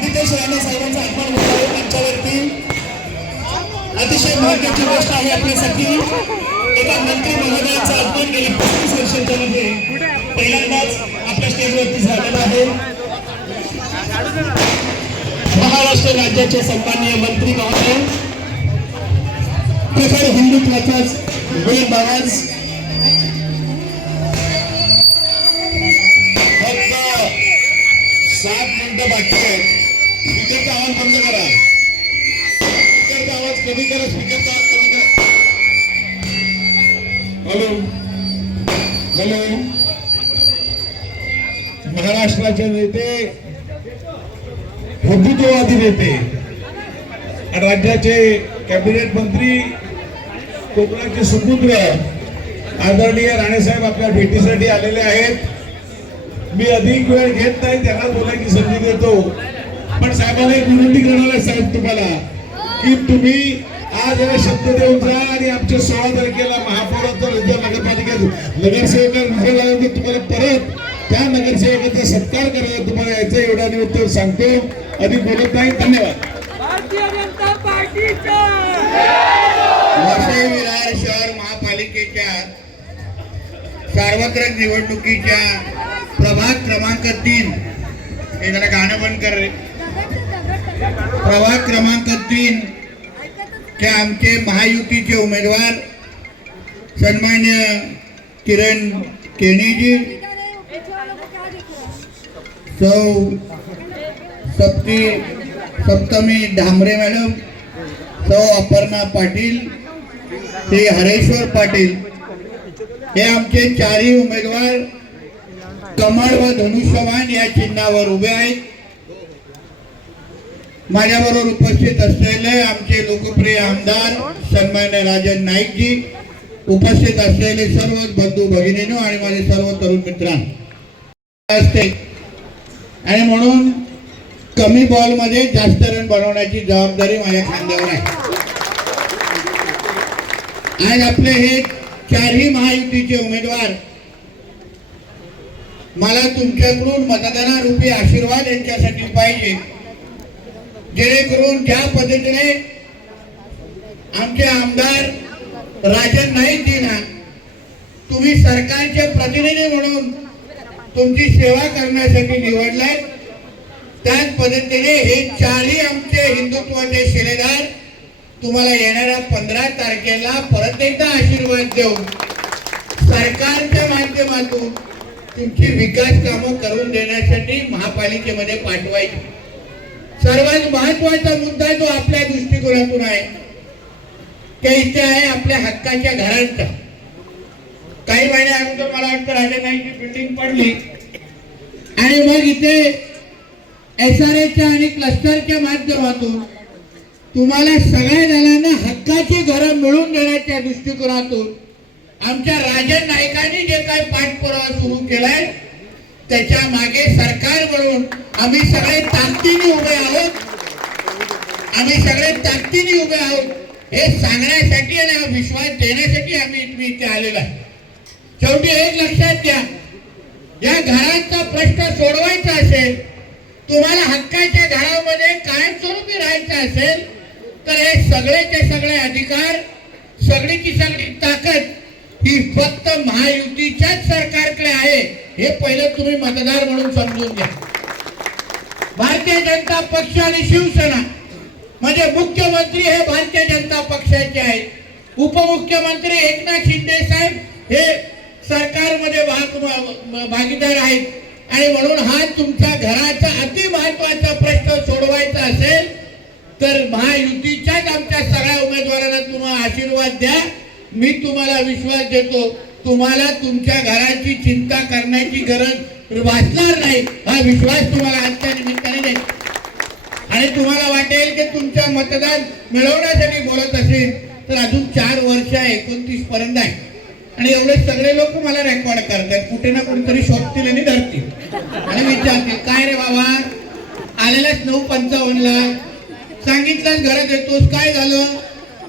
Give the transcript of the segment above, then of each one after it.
नितेश राणे साहेबांचा आगमन होत आहे त्यांच्यावरती अतिशय महत्वाची गोष्ट आहे आपल्यासाठी. एका मंत्री महोदयाचं आगमन गेली पस्तीस वर्षांच्या मध्ये पहिल्यांदाच आपल्या स्टेजवरती झालेलं आहे महाराष्ट्र राज्याचे सन्माननीय मंत्री महोदय प्रखर हिंदुत्वाचाच वेळ बाळाच सात मिनिटं बाकी आहेत. स्पीकरचा आवाज बंद करा. स्पीकरचा आवाज कमी करा स्पीकरचा आवाज कमी करा. हॅलो. हॅलो. महाराष्ट्राचे नेते हिंदुत्ववादी नेते आणि राज्याचे कॅबिनेट मंत्री कोकणाचे सुपुत्र आदरणीय राणेसाहेब आपल्या भेटीसाठी आलेले आहेत. मी अधिक वेळ घेत नाही त्यांना बोलायची संधी देतो. पण साहेबांना एक विनंती करणार आहे साहेब तुम्हाला की तुम्ही आज याला शब्द देऊन जा आणि आमच्या सोळा तारखेला महापौराचा रिझल्ट नगरपालिकेत नगरसेवक रिझल्ट आल्यानंतर तुम्हाला परत त्या नगरसेवकाचा सत्कार करायला तुम्हाला यायचं एवढ्या निमित्त सांगतो. अधिक बोलत नाही धन्यवाद. भारतीय जनता पार्टीचा वसई विरार शहर महापालिकेच्या सार्वत्रिक निवडणुकीच्या प्रभाग क्रमांक तीन. हे जरा गाणं बंद कर रे. प्रभाग क्रमांक तीन. ते आमचे महायुतीचे उमेदवार सन्मान्य किरण केणीजी. सौ सप्ती सप्तमी धामरे मॅडम. सौ अपर्णा पाटील. श्री हरेश्वर पाटील. हे आमचे चारही उमेदवार कमळ व धनुष्यवान या चिन्हावर उभे आहेत. माझ्याबरोबर उपस्थित असलेले आमचे लोकप्रिय आमदार सन्मान्य राजन नाईकजी उपस्थित असलेले सर्व बंधू भगिनीनो आणि माझे सर्व तरुण मित्रांनो. असते आणि म्हणून कमी बॉलमध्ये जास्त रन बनवण्याची जबाबदारी माझ्या खांद्यावर आहे. आज आपले हे चारही महायुतीचे उमेदवार मला तुमच्याकडून मतदानारूपी आशीर्वाद यांच्यासाठी पाहिजे. जेणेकरून ज्या पद्धतीने आमचे आमदार राजन नाईकजींना तुम्ही सरकारचे प्रतिनिधी म्हणून तुमची सेवा करण्यासाठी निवडलाय. त्याच पद्धतीने हे चारही आमचे हिंदुत्वाचे शिलेदार तुम्हाला येणाऱ्या पंधरा तारखेला परत एकदा आशीर्वाद देऊन सरकारच्या माध्यमातून तुमची विकास कामं करून देण्यासाठी महापालिकेमध्ये पाठवायची. सर्वात महत्त्वाचा मुद्दा जो आपल्या दृष्टिकोनातून आहे ते इथे आहे आपल्या हक्काच्या घरांचा. काही महिने अगोदर मला वाटतं राजानाईची बिल्डिंग पडली. आणि मग इथे एस आर एच्या आणि क्लस्टरच्या माध्यमातून तुम्हाला सगळ्या जणांना हक्काची घरं मिळवून देण्याच्या दृष्टिकोनातून आमच्या राजन नाईकांनी जे काही पाठपुरावा सुरू केलाय त्याच्यामागे सरकार म्हणून आम्ही सगळे ताकदीने उभे आहोत. आम्ही सगळे ताकदीने उभे आहोत. हे सांगण्यासाठी आणि हा विश्वास देण्यासाठी आम्ही मी इथे आलेलो आहे. शेवटी एक लक्षात घ्या या घरांचा प्रश्न सोडवायचा असेल तुम्हाला हक्काच्या घरामध्ये कायमस्वरूपी राहायचं असेल तर हे सगळेचे सगळे अधिकार सगळीची सगळी ताकद ती फक्त महायुतीच्याच सरकारकडे आहे हे पहिलं तुम्ही मतदार म्हणून समजून घ्या. भारतीय जनता पक्ष आणि शिवसेना म्हणजे मुख्यमंत्री हे भारतीय जनता पक्षाचे आहेत. उपमुख्यमंत्री एकनाथ शिंदे साहेब हे सरकारमध्ये भाग भागीदार आहेत. आणि म्हणून हा तुमच्या घराचा अति महत्त्वाचा प्रश्न सोडवायचा असेल तर महायुतीच्याच आमच्या सगळ्या उमेदवारांना तुम्हाला आशीर्वाद द्या. मी तुम्हाला विश्वास देतो तुम्हाला तुमच्या घराची चिंता करण्याची गरज भासणार नाही. हा विश्वास तुम्हाला आजच्या निमित्ताने देतो आणि तुम्हाला वाटेल की तुमच्या मतदान मिळवण्यासाठी बोलत असेल तर अजून चार वर्ष एकोणतीस पर्यंत आहे. आणि एवढे सगळे लोक मला रेकॉर्ड करतात कुठे ना कुठेतरी शोधतील आणि धरतील. आणि विचारतील काय रे बाबा? आलेलाच नऊ पंचावन्नला. सांगितलं घरात येतोस काय झालं?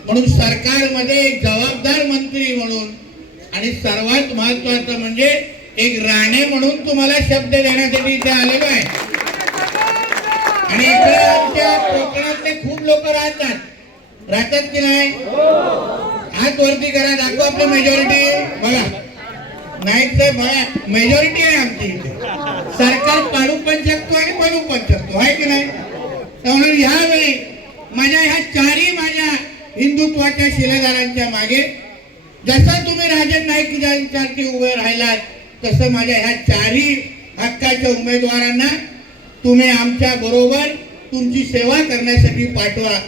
म्हणून सरकारमध्ये एक जबाबदार मंत्री म्हणून आणि सर्वात महत्वाचं म्हणजे एक राणे म्हणून तुम्हाला शब्द देण्यासाठी इथे आलेलो आहे. आणि इकडे आमच्या कोकणातले खूप लोक राहतात. राहतात की नाही? हात वरती करा दाखवा आपली मेजॉरिटी बघा. नाईक साहेब बघा मेजॉरिटी आहे आमची इथे. सरकार पाडू पण शकतो आणि बनू पण शकतो. आहे की नाही? म्हणून यावेळी माझ्या ह्या चारही माझ्या हिंदुत्वाच्या शिलेदारांच्या मागे जसं तुम्ही राजन नाईक उभे राहिलात तसं माझ्या ह्या चारही हक्काच्या उमेदवारांना तुम्ही आमच्या बरोबर तुमची सेवा करण्यासाठी पाठवा.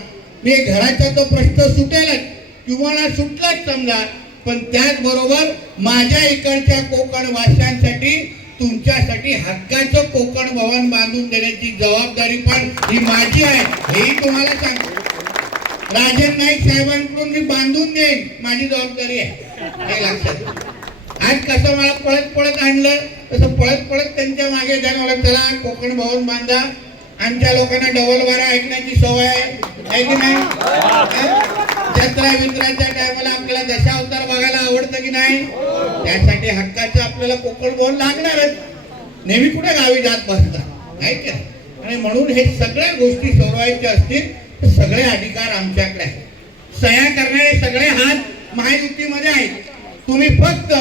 मी घराचा तो प्रश्न सुटेलच किंवा ना सुटलाच समजा पण त्याचबरोबर माझ्या इकडच्या कोकण वासियांसाठी तुमच्यासाठी हक्काचं कोकण भवन बांधून देण्याची जबाबदारी पण ही माझी आहे. हेही तुम्हाला सांगतो. राजन नाईक साहेबांकडून मी बांधून देईन माझी जबाबदारी आहे. हे लक्षात आज कसं मला पळत पळत आणलं तसं पळत पळत त्यांच्या मागे जाणवलं चला कोकण भवन बांधा. आमच्या लोकांना डबल वारा ऐकण्याची सवय आहे. आहे की नाही? जत्रा वित्राच्या टायमाला आपल्याला दशावतार बघायला आवडतं की नाही? त्यासाठी हक्काचं आपल्याला कोकण भवन लागणारच. नेहमी कुठे गावी जात बसता? आहे की आणि म्हणून हे सगळ्या गोष्टी सोडवायच्या असतील सगळे अधिकार आमच्याकडे आहेत. सह्या करणारे सगळे हात महायुतीमध्ये आहेत. तुम्ही फक्त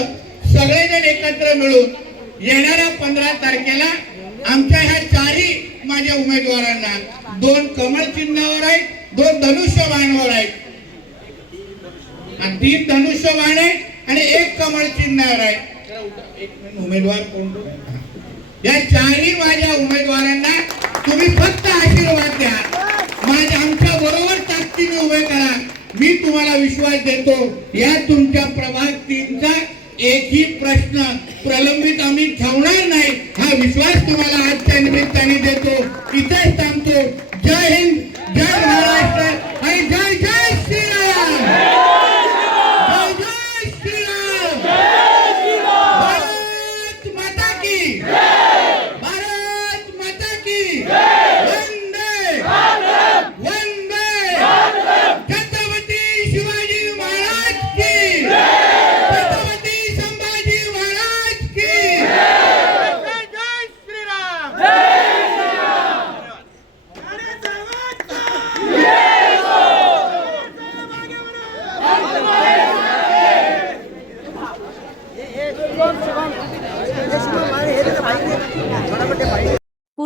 सगळेजण एकत्र मिळून येणाऱ्या पंधरा तारखेला आमच्या ह्या चारही माझ्या उमेदवारांना दोन कमळ चिन्हावर आहेत दोन धनुष्यबाणावर आहेत. आणि तीन धनुष्यबाण आहे आणि एक कमळ चिन्हावर आहे उमेदवार कोण या चारही माझ्या उमेदवारांना तुम्ही फक्त आशीर्वाद द्या. आज आमच्या बरोबर ताकदीने उभे करा. मी तुम्हाला विश्वास देतो या तुमच्या प्रभाग तीनचा एकही प्रश्न प्रलंबित आम्ही ठेवणार नाही हा विश्वास तुम्हाला आजच्या निमित्ताने देतो. इथेच थांबतो. जय हिंद जय महाराष्ट्र आणि जय जय श्रीराम जय जय श्रीराम भारत माता की भारत माता की वंदे वंदे छत्रपती शिवाजी महाराज की छत्रपती संभाजी महाराज की जय जय श्रीराम